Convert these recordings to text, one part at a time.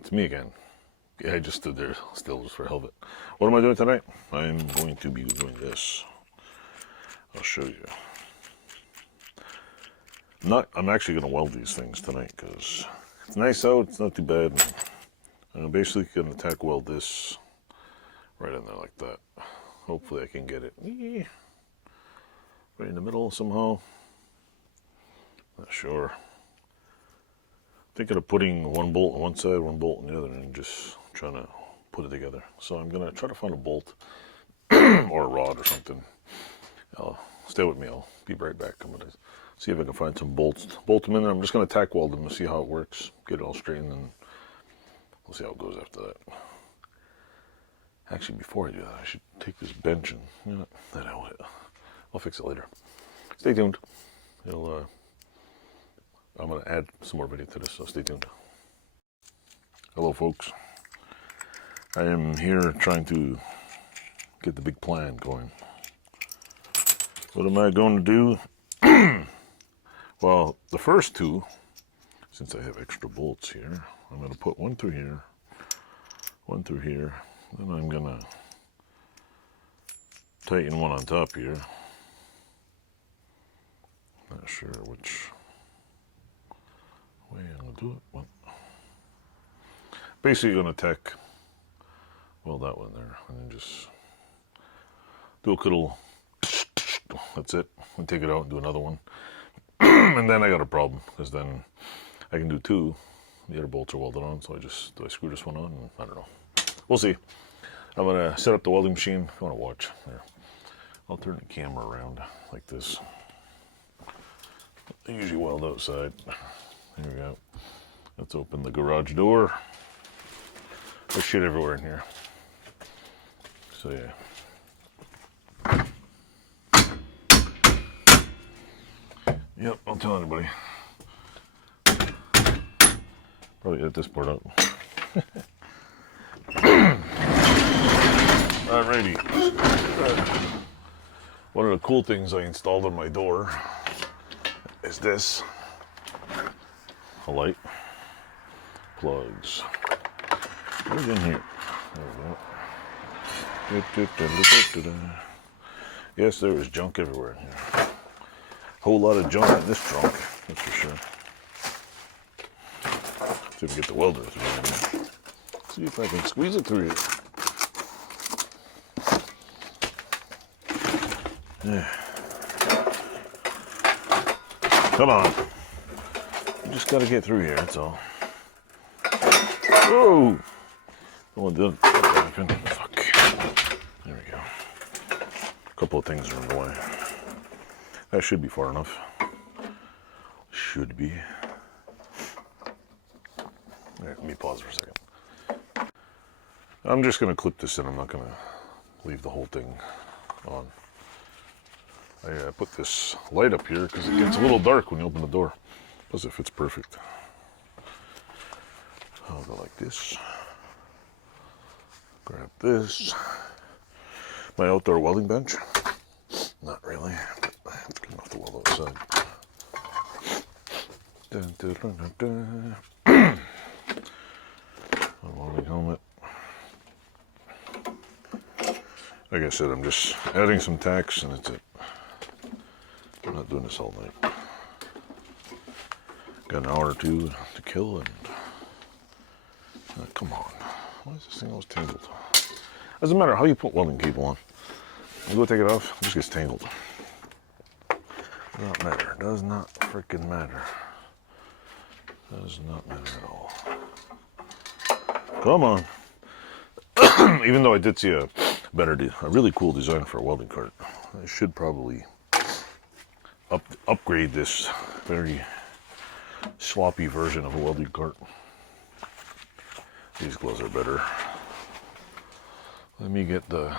it's me again. Yeah, I just stood there still just for hell of it. What am I doing tonight? I'm going to be doing this. I'll show you. I'm actually going to weld these things tonight because it's nice out. It's not too bad. I'm basically going to tack weld this right in there like that. Hopefully I can get it right in the middle somehow. Not sure. Thinking of putting one bolt on one side, one bolt on the other, and just trying to put it together. So I'm going to try to find a bolt or a rod or something. Stay with me. I'll be right back. I'm going to see if I can find some bolts. Bolt them in there. I'm just going to tack weld them and see how it works. Get it all straightened, and we'll see how it goes after that. Actually, before I do that, I should take this bench and, you know, that out. I'll fix it later. Stay tuned. I'm going to add some more video to this, so stay tuned. Hello, folks. I am here trying to get the big plan going. What am I going to do? Well, the first two, since I have extra bolts here, I'm going to put one through here, one through here. Then I'm going to tighten one on top here. Not sure which way I'm going to do it. Well, basically going to tack weld that one there and then just do a little, that's it, and take it out and do another one. And then I got a problem because then I can do two. The other bolts are welded on, so do I screw this one on? And I don't know. We'll see. I'm going to set up the welding machine. I want to watch there. I'll turn the camera around like this. I usually weld outside. There we go. Let's open the garage door. There's shit everywhere in here. So yeah. Yep, I'll tell anybody. Probably edit this part out. Alrighty. One of the cool things I installed on my door is this. A light. Plugs. What's in here? There we go. Yes, there is junk everywhere in here. Whole lot of junk in this trunk, that's for sure. See if we can get the welder through here. See if I can squeeze it through here. Yeah. Come on. You just gotta get through here, that's all. Whoa! Don't want to do it. Fuck. There we go. A couple of things are in the way. That should be far enough. Should be. All right, let me pause for a second. I'm just going to clip this in. I'm not going to leave the whole thing on. I put this light up here because it gets a little dark when you open the door. Plus it fits perfect. I'll go like this. Grab this. My outdoor welding bench. Not really. It's good enough to weld outside. Dun, dun, dun, dun, dun. A welding helmet. Like I said, I'm just adding some tacks and that's it. I'm not doing this all night. Got an hour or two to kill and... come on. Why is this thing always tangled? Doesn't matter how you put welding cable on. You go take it off, it just gets tangled. Does not matter. Does not freaking matter. Does not matter at all. Come on. Even though I did see a really cool design for a welding cart, I should probably upgrade this very sloppy version of a welding cart. These gloves are better. Let me get the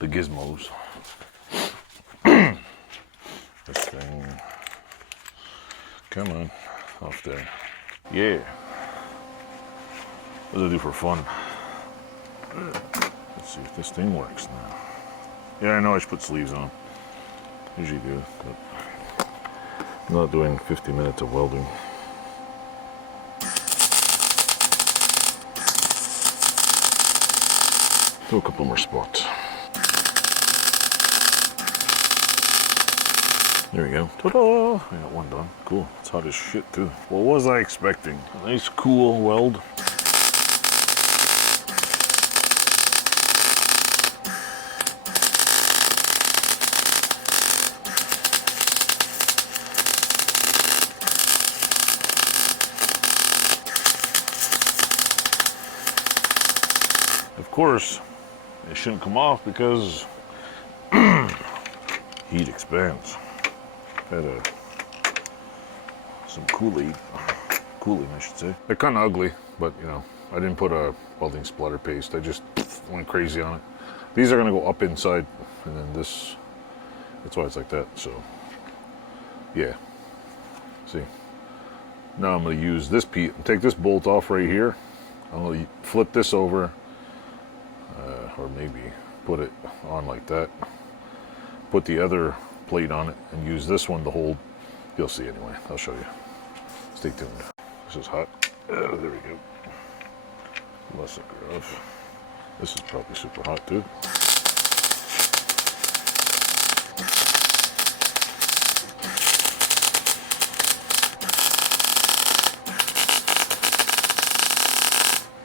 gizmos. This thing. Come on. Off there. Yeah. What does it do for fun? Let's see if this thing works now. Yeah, I know I should put sleeves on. Usually do, but I'm not doing 50 minutes of welding. Do a couple more spots. There we go. Ta-da! I got one done. Cool. It's hot as shit too. What was I expecting? A nice cool weld. Of course, it shouldn't come off because heat expands. Had some cooling, I should say. They're kind of ugly, but you know, I didn't put a welding splatter paste. I just went crazy on it. These are gonna go up inside, and then this, that's why it's like that. So, yeah. See. Now I'm gonna use this piece, take this bolt off right here. I'm gonna flip this over, or maybe put it on like that. Put the other plate on it and use this one to hold. You'll see anyway. I'll show you. Stay tuned. This is hot. There we go. Less aggressive. This is probably super hot too.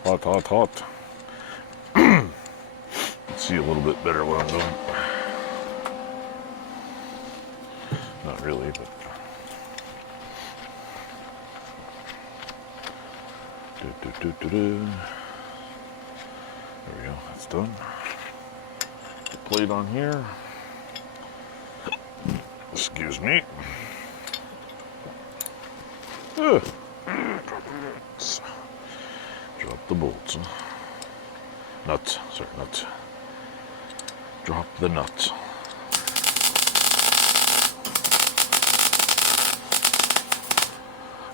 Hot, hot, hot. See a little bit better what I'm doing. Not really, but there we go. That's done. The plate on here. Excuse me. Drop the bolts. Nuts. Sorry, nuts. Drop the nuts.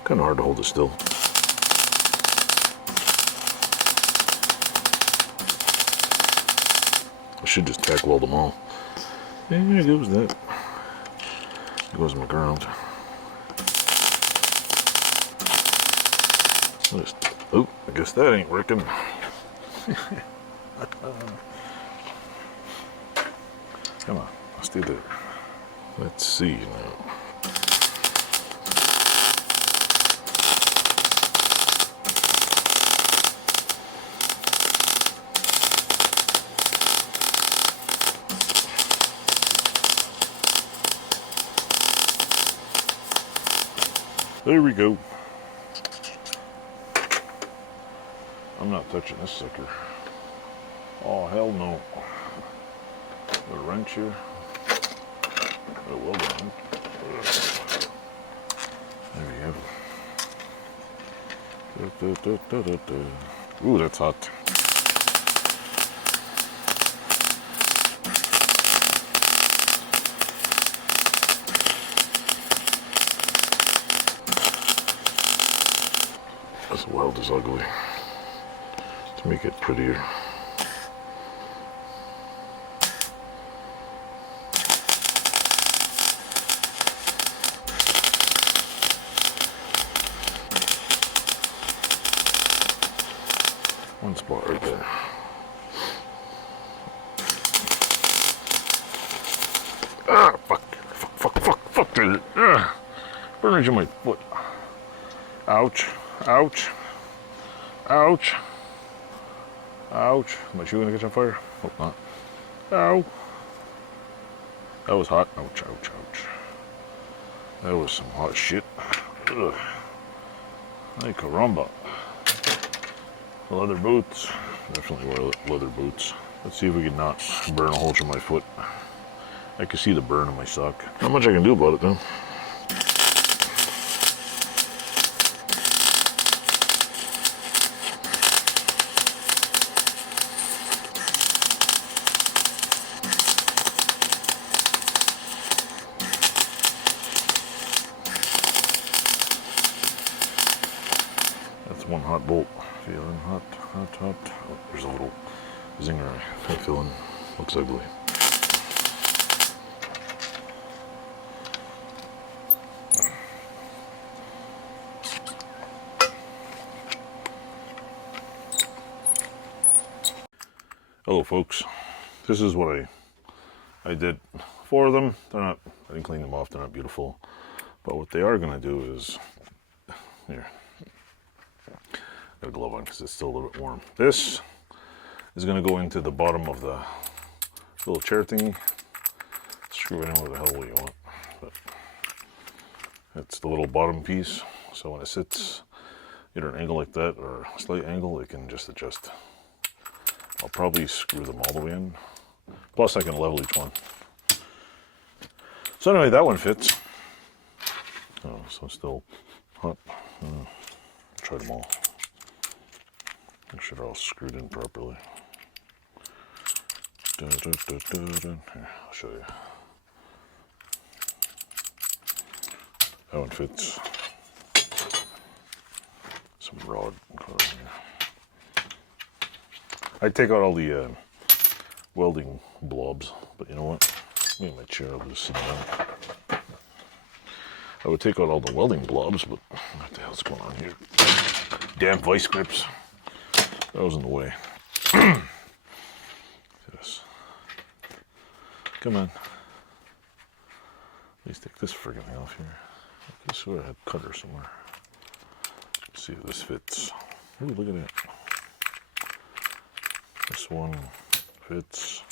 Kind of hard to hold it still. I should just tack weld them all. There goes that. There goes my ground. Oh, I guess that ain't working. Come on, let's do that. Let's see now. There we go. I'm not touching this sucker. Oh, hell no. A wrench here. A welding wrench. There we go. Ooh, that's hot. This weld is ugly. To make it prettier. One spot right there. Ah, fuck, did it. Ah, burned in my foot. Ouch, ouch, ouch, ouch. My shoe gonna catch on fire? Hope not. Ow. That was hot. Ouch, ouch, ouch. That was some hot shit. Ugh. Ay caramba. Leather boots. Definitely wear leather boots. Let's see if we can not burn a hole through my foot. I can see the burn on my sock. Not much I can do about it though. That's one hot bolt. Feeling hot, hot, hot. Oh, there's a little zinger I feel in. Looks ugly. Hello folks, this is what I did. 4 of them. They're not, I didn't clean them off, they're not beautiful. But what they are going to do is, here, got a glove on because it's still a little bit warm. This is going to go into the bottom of the little chair thingy. Screw it in where the hell you want. But it's the little bottom piece, so when it sits either an angle like that or a slight angle, it can just adjust. I'll probably screw them all the way in. Plus I can level each one. So anyway, that one fits. Oh, so still hot. Try them all. Make sure they're all screwed in properly. Here, I'll show you. That one fits. Some rod. I take out all the welding blobs, but you know what? Me and my chair, I'll just sit down. I would take out all the welding blobs, but what the hell's going on here? Damn vice grips. That was in the way. Yes. Come on. Please take this friggin' thing off here. I swear I had a cutter somewhere. Let's see if this fits. Ooh, look at that. This one fits.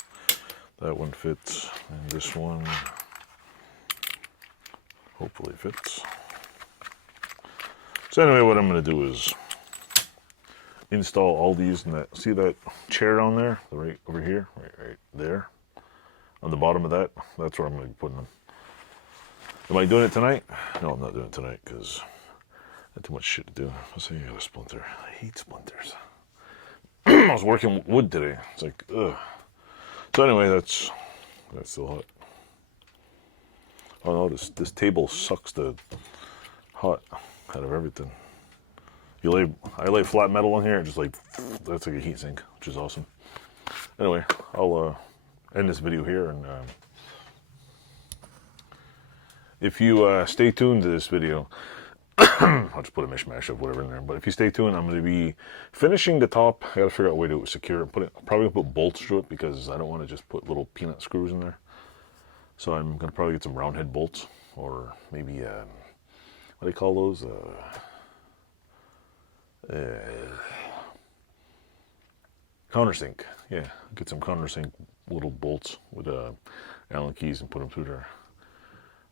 That one fits. And this one hopefully fits. So anyway, what I'm going to do is install all these in that. See that chair down there? Right over here? Right there. On the bottom of that. That's where I'm going to be putting them. Am I doing it tonight? No, I'm not doing it tonight because I have too much shit to do. Let's say I got a splinter. I hate splinters. I was working wood today. It's like, ugh. So anyway, that's still hot. Oh no, this table sucks the hot out of everything. I lay flat metal in here, and just like, that's like a heat sink, which is awesome. Anyway, I'll end this video here, and if you stay tuned to this video, I'll just put a mishmash of whatever in there. But if you stay tuned, I'm going to be finishing the top. I got to figure out a way to secure it. Probably put bolts through it because I don't want to just put little peanut screws in there. So I'm going to probably get some round head bolts, or maybe what do they call those? Countersink. Yeah, get some countersink little bolts with Allen keys and put them through there.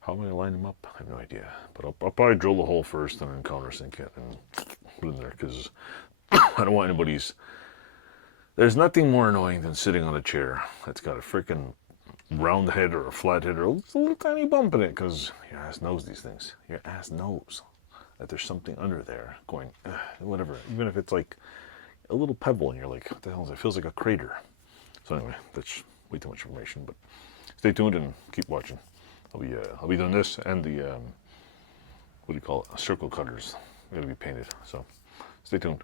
How am I going to line them up? I have no idea. But I'll probably drill the hole first and then countersink it and put it in there because I don't want anybody's... There's nothing more annoying than sitting on a chair that's got a freaking round head or a flat head or a little tiny bump in it, because your ass knows these things. Your ass knows that there's something under there going, whatever. Even if it's like a little pebble and you're like, what the hell is it? It feels like a crater. So anyway, that's way too much information, but stay tuned and keep watching. I'll be doing this and the what do you call it? Circle cutters. They're gonna be painted. So stay tuned.